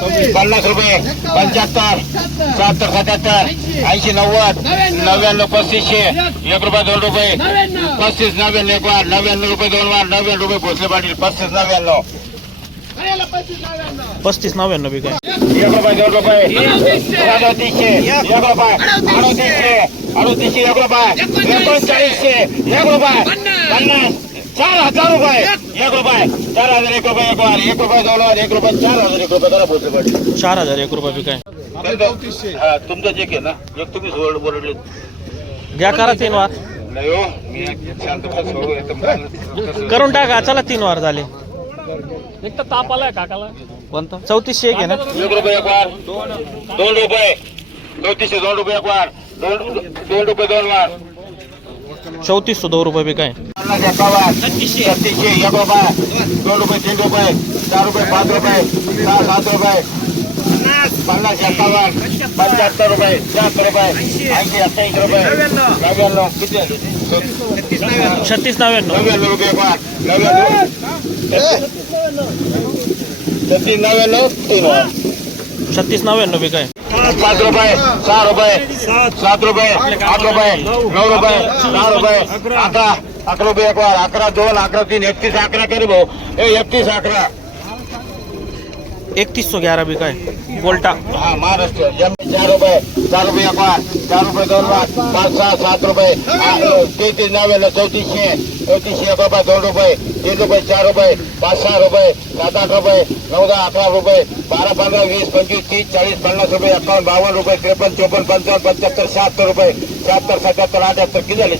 पन्नास रुपये पंच्याहत्तर शहात्तर सत्याहत्तर ऐंशी नव्वद नव्याण्णव पस्तीसशे एक रुपये दोन रुपये पस्तीस नव्याण्णव एक वार नव्याण्णव रुपये दोन वार नव्याण्णव रुपये भोसले पाटील पस्तीस नव्याण्णव. पस्तीस नव्याण्णव एक रुपये दोन रुपये सदतीसशे एक रुपये अडतीसशे अडतीसशे एक रुपये एकोणचाळीसशे एक रुपये पन्नास चार हजार रुपये. एक रुपये. चार हजार एक रुपये एक वार. एक रुपये दोन एक रुपये चार हजार एक रुपये. करा भोसले पाटील चार हजार एक रुपये बी काय हा, तुमचं चेक आहे ना? एक तुम्ही सोड बोलले घ्या करा तीन वार. नाही हो मी शांत बसलो एकदम करून टाका चला तीन वार झाले. एक तर ताप आलाय काकाला. कोणतं? चौतीसशे एक आहे ना? एक रुपये एक वार. दोन रुपये. चौतीसशे दोन रुपये एक वार. दोन दोन रुपये दोन वार. चौतीस छत्तीसशे एक रुपये रुपये तीन रुपये चार सात किती छत्तीस नव्याण्णव। छत्तीस नव्याण्णव तीन छत्तीस પાંચ રૂપાય ચાર રૂપાય, સાત રૂપાય, આઠ રૂપાય, નવ રૂપિયા, ચાર રૂપિયા આકરા આકરો બે એકવાર આકરા જોલ આકરા થી એકત્રીસ આકરા કરી બહુ એ એકત્રીસ આકરા एकतीस सौ ग्यारह बी काय गोल्टा हा महाराष्ट्र एम चार रुपये चार रुपये एक चार रुपये दोन वार पाच सहा सात रुपये आ- तेहतीस नव्याण्णव चौतीसशे चौतीसशे एक दोन रुपये तीन रुपये चार रुपये पाच सहा रुपये सात आठ रुपये नऊ दहा अकरा रुपये बारा पंधरा वीस पंचवीस तीस चाळीस पन्नास रुपये एकावन्न बावन्न रुपये त्रेपन्न चोपन्न पंचावन्न पंच्याहत्तर शहात्तर रुपये शहात्तर सत्याहत्तर अठ्याहत्तर किती झाले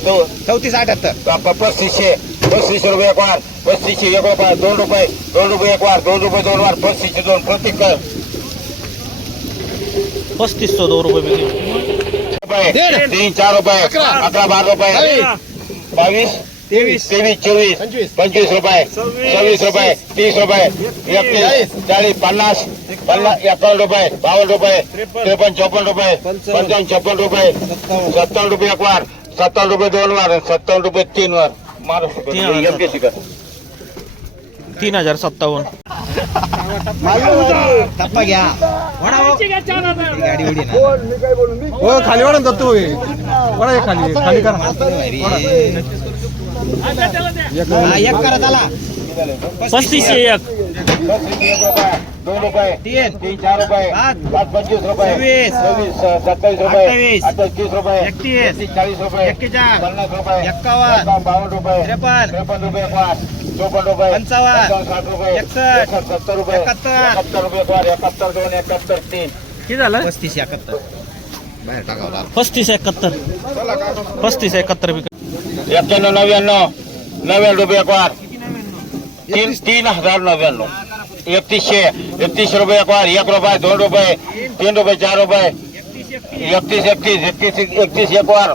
चौतीस अठ्याहत्तर पस्तीसशे पस्तीसशे रुपये एक वार पस्तीसशे एक रुपये दोन रुपये दोन रुपये एक वार दोन रुपये दोन वार पस्तीसशे दोन प्रत्येक कर पस्तीस सौ दोन रुपये बी काय रुपये तीन चार रुपये अकरा बारा रुपये बावीस तेवीस तेवीस चोवीस पंचवीस. पंचवीस रुपये सव्वीस रुपये तीस रुपये एकतीस चाळीस पन्नास पन्नास एकावन्न रुपये बावन्न रुपये त्रेपन्न चौपन्न रुपये पंचावन्न छप्पन्न रुपये सत्तावन्न रुपये एक वार सत्तावन्न रुपये दोन वार सत्तावन्न रुपये तीन वार महाराष्ट्र तीन हजार. सत्तावन्न. टप्पा घ्या. वडा हो. गाडी उडी ना. हो खाली वाढून जातो वडा एक खाली खाली करा. हा, एक करा त्याला पस्तीसशे एक. दोन रुपये तीन तीन चार रुपये पाच. पाच पंचवीस रुपये सव्वीस. सव्वीस सत्तावीस रुपये अठ्ठावीस. रुपये एकतीस. चाळीस रुपये एक्केचाळीस. पन्नास रुपये एक्कावन्न. बावन्न रुपये त्रेपन्न. त्रेपन्न रुपये पाच चोपन्न रुपये पंचावन्न. पंचावन्न, साठ रुपये एकसष्ट. एकसष्ट, सत्तर रुपये एकाहत्तर. एकाहत्तर रुपये पाच एकाहत्तर दोन एकाहत्तर तीन किती झालं पस्तीस एकाहत्तर बाहेर टाकावं पस्तीस एकाहत्तर पस्तीस एकाहत्तर एक्क्याण्णव नव्याण्णव नव्याण्णव रुपये एक वार तीन तीन हज़ार नव्याण्णव एकतीसशे एकतीस रुपये वार एक रुपये दोन रुपये तीन रुपये चार रुपये एकतीस एकतीस एकतीस एकतीस एक वार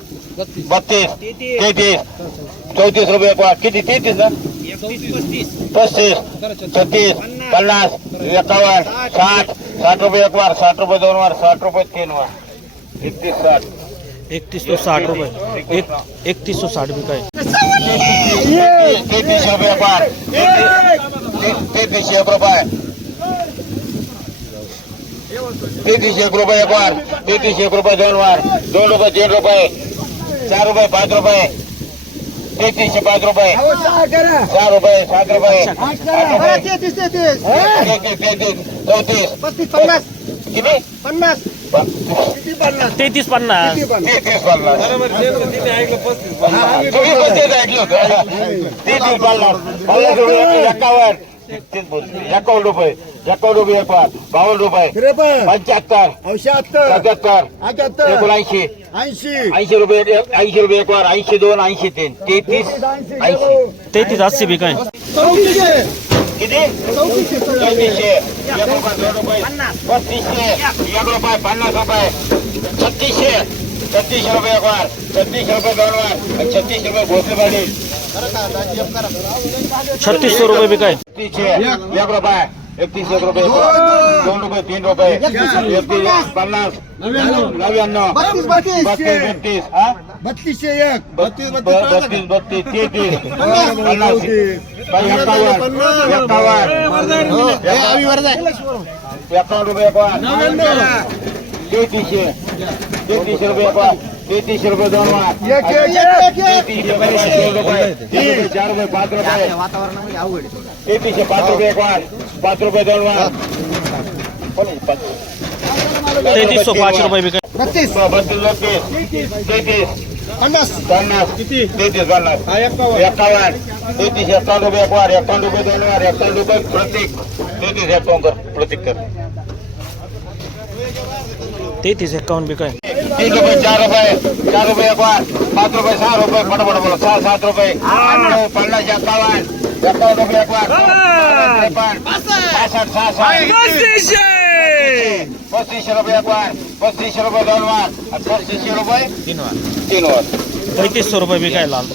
बत्तीस तेहतीस चौतीस रुपये एक वार किती तेहतीस ना पस्तीस छत्तीस पन्नास एकावन्न साठ साठ रुपये एक वार साठ रुपये दोन वार साठ रुपये तीन वार एकतीस साठ एकतीस सौ साठ रुपये एक एकतीस सौ साठ बी काय तेहतीसशे रुपये पार तेहतीसशे एक रुपये तेहतीसशे एक रुपये एक वार तेहतीसशे एक रुपये दोन वार दोन रुपये तीन रुपये चार रुपये पाच रुपये तेहतीसशे पाच रुपये सहा रुपये सात रुपये आठ रुपये तेहतीस तेहतीस चौतीस पस्तीस पन्नास किती पन्नास प- तेहतीस पन्नास. तेहतीस पन्नास. तुम्ही पण तेच ऐकलं होतं तेहतीस पन्नास पन्नास रुपये एकावन्न रुपये एकावन्न रुपये एक वार बावन्न रुपये पंच्याहत्तर शहात्तर सत्याहत्तर अठ्याहत्तर एकोणऐंशी ऐंशी. ऐंशी रुपये ऐंशी रुपये एक वार ऐंशी दोन ऐंशी तीन तेहतीस ऐंशी तेहतीस अस्सी बी काय કીધી ચોવીસે એક રૂપિયા બત્રીસે એક રૂપિયા પન્નાસ રૂપિયા છત્રીસે છત્રીસ રૂપિયા એકવાર છત્રીસ રૂપિયા દોડવાર છત્રીસ રૂપિયા ભોસલી વાળી છત્રીસો રૂપિયા. બી કઈ છે એક રૂપિયા એકત્રીસ એક રૂપિયા દોઢ રૂપિયા તીન રૂપિયા એકત્રીસ પન્નાસ નવ્યાણું બત્રીસ બત્રીસ. હા? બત્રીસ એક. બત્રીસ બત્રીસ બત્રીસ ત્રીસ એકાવન. રૂપિયા તેત્રીસે તેત્રીસો રૂપિયા તેત્રીસ રૂપિયા દોડવા ચાર રૂપિયા પાંચ રૂપિયા. તેત્રીસો પાંચ રૂપિયા એક વાર. પાંચ રૂપિયા तेहतीस सौ पाच रुपये बिकाय बत्तीस। बत्तीस तेहतीस पन्नास पन्नास किती? तेहतीस पन्नास एकावन्न। तेहतीस एकावन्न रुपये एक वार एकावन्न रुपये दोन वार एकावन्न रुपये प्रत्येक तेहतीस एकावन्न कर प्रत्येक कर। तेहतीस एक्कावन्न बिकाय तीन रुपये चार रुपये चार रुपये एक वार पाच रुपये सहा रुपये फटाफट बोला सहा सात रुपये आठ, नऊ, पन्नास एकावन्न। एकावन्न रुपये एक वार त्रेपन्न पासष्ट सहा सात पस्तीसशे रुपये एक वार पस्तीसशे रुपये दोन वार. आणि पस्तीसशे रुपये तीन वार. तीन वार. पैतीस सौ रुपये बिकाय लाल